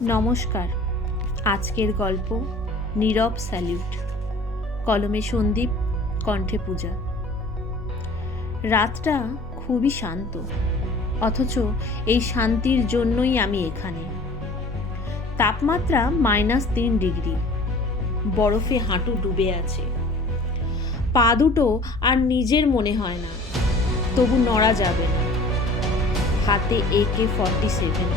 নমস্কার। আজকের গল্প নীরব স্যালিউট। কলমে সন্দীপ, কণ্ঠে পূজা। রাতটা খুবই শান্ত, অথচ এই শান্তির জন্যই আমি এখানে। তাপমাত্রা -3 ডিগ্রি, বরফে হাঁটু ডুবে আছে। পা দুটো আর নিজের মনে হয় না, তবু নড়া যাবে না। হাতে AK-47।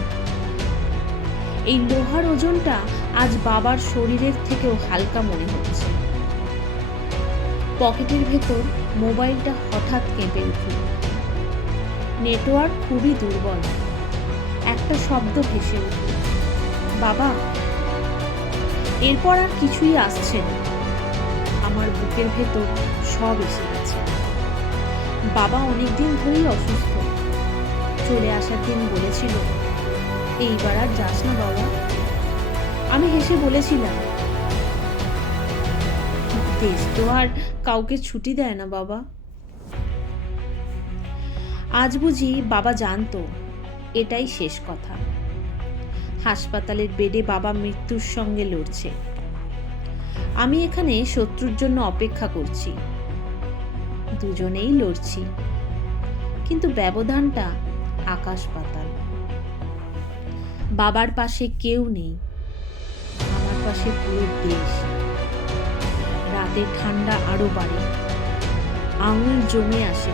এই লোহার ওজনটা আজ বাবার শরীরের থেকেও হালকা মনে হচ্ছে। পকেটের ভেতর মোবাইলটা হঠাৎ কেঁপে উঠল। নেটওয়ার্ক খুবই দুর্বল। একটা শব্দ ভেসে উঠল, বাবা। এরপর আর কিছুই আসছে না। আমার বুকের ভেতর সব এসে গেছে। বাবা অনেকদিন ধরেই অসুস্থ। চলে আসার দিন বলেছিল, এইবার আর যাস না বাবা। আমি হেসে বলেছিলাম, দেশ তো আর কাউকে ছুটি দেয় না বাবা। আজ বুঝি বাবা জানতো এটাই শেষ কথা। হাসপাতালের বেডে বাবা মৃত্যুর সঙ্গে লড়ছে। আমি এখানে শত্রুর জন্য অপেক্ষা করছি। দুজনেই লড়ছি, কিন্তু ব্যবধানটা আকাশ পাতাল। বাবার পাশে কেউ নেই, আমার পাশে পুরো দেশ। রাতের ঠান্ডা আরো বাড়ে, আঙুল জমে আসে।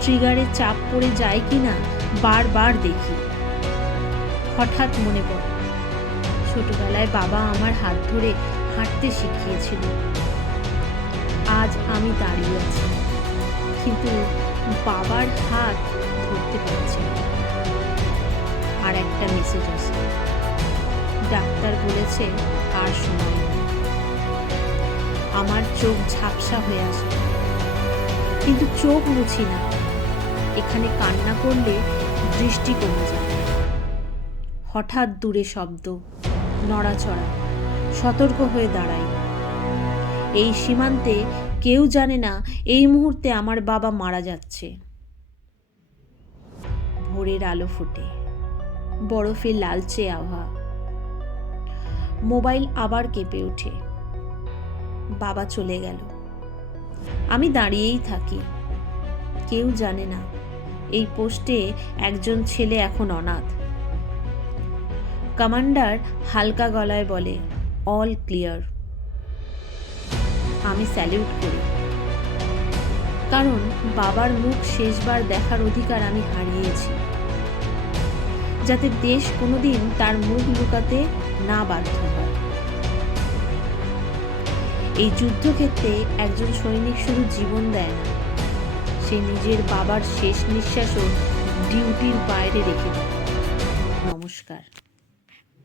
ট্রিগারে চাপ পড়ে যায় কিনা বারবার দেখি। হঠাৎ মনে পড়ে, ছোটবেলায় বাবা আমার হাত ধরে হাঁটতে শিখিয়েছিল। আজ আমি দাঁড়িয়ে আছি, কিন্তু বাবার হাত ধরতে পারছি না। আর একটা মেসেজ আছে, ডাক্তার বলেছে আর সময় নেই। আমার চোখ ঝাপসা হয়ে আসে, কিন্তু চোখ মুছি না। এখানে কান্না করলে দৃষ্টি কমে যায়। হঠাৎ দূরে শব্দ, নড়াচড়া। সতর্ক হয়ে দাঁড়াই। এই সীমান্তে কেউ জানে না এই মুহূর্তে আমার বাবা মারা যাচ্ছে। ভোরের আলো ফোটে, বরফে লালচে আভা। মোবাইল আবার কেঁপে ওঠে। বাবা চলে গেল। আমি দাঁড়িয়েই থাকি। কেউ জানে না এই পোস্টে একজন ছেলে এখন অনাথ। কমান্ডার হালকা গলায় বলে, অল ক্লিয়ার। আমি স্যালিউট করি, কারণ বাবার মুখ শেষবার দেখার অধিকার আমি হারিয়েছি, যাতে দেশ কোনোদিন তার মুখ লুকাতে না বাধ্য হয়। এই যুদ্ধক্ষেত্রে একজন সৈনিক শুধু জীবন দেয় না, সে নিজের বাবার শেষ নিঃশ্বাসও ডিউটির বাইরে রেখে দেয়। নমস্কার।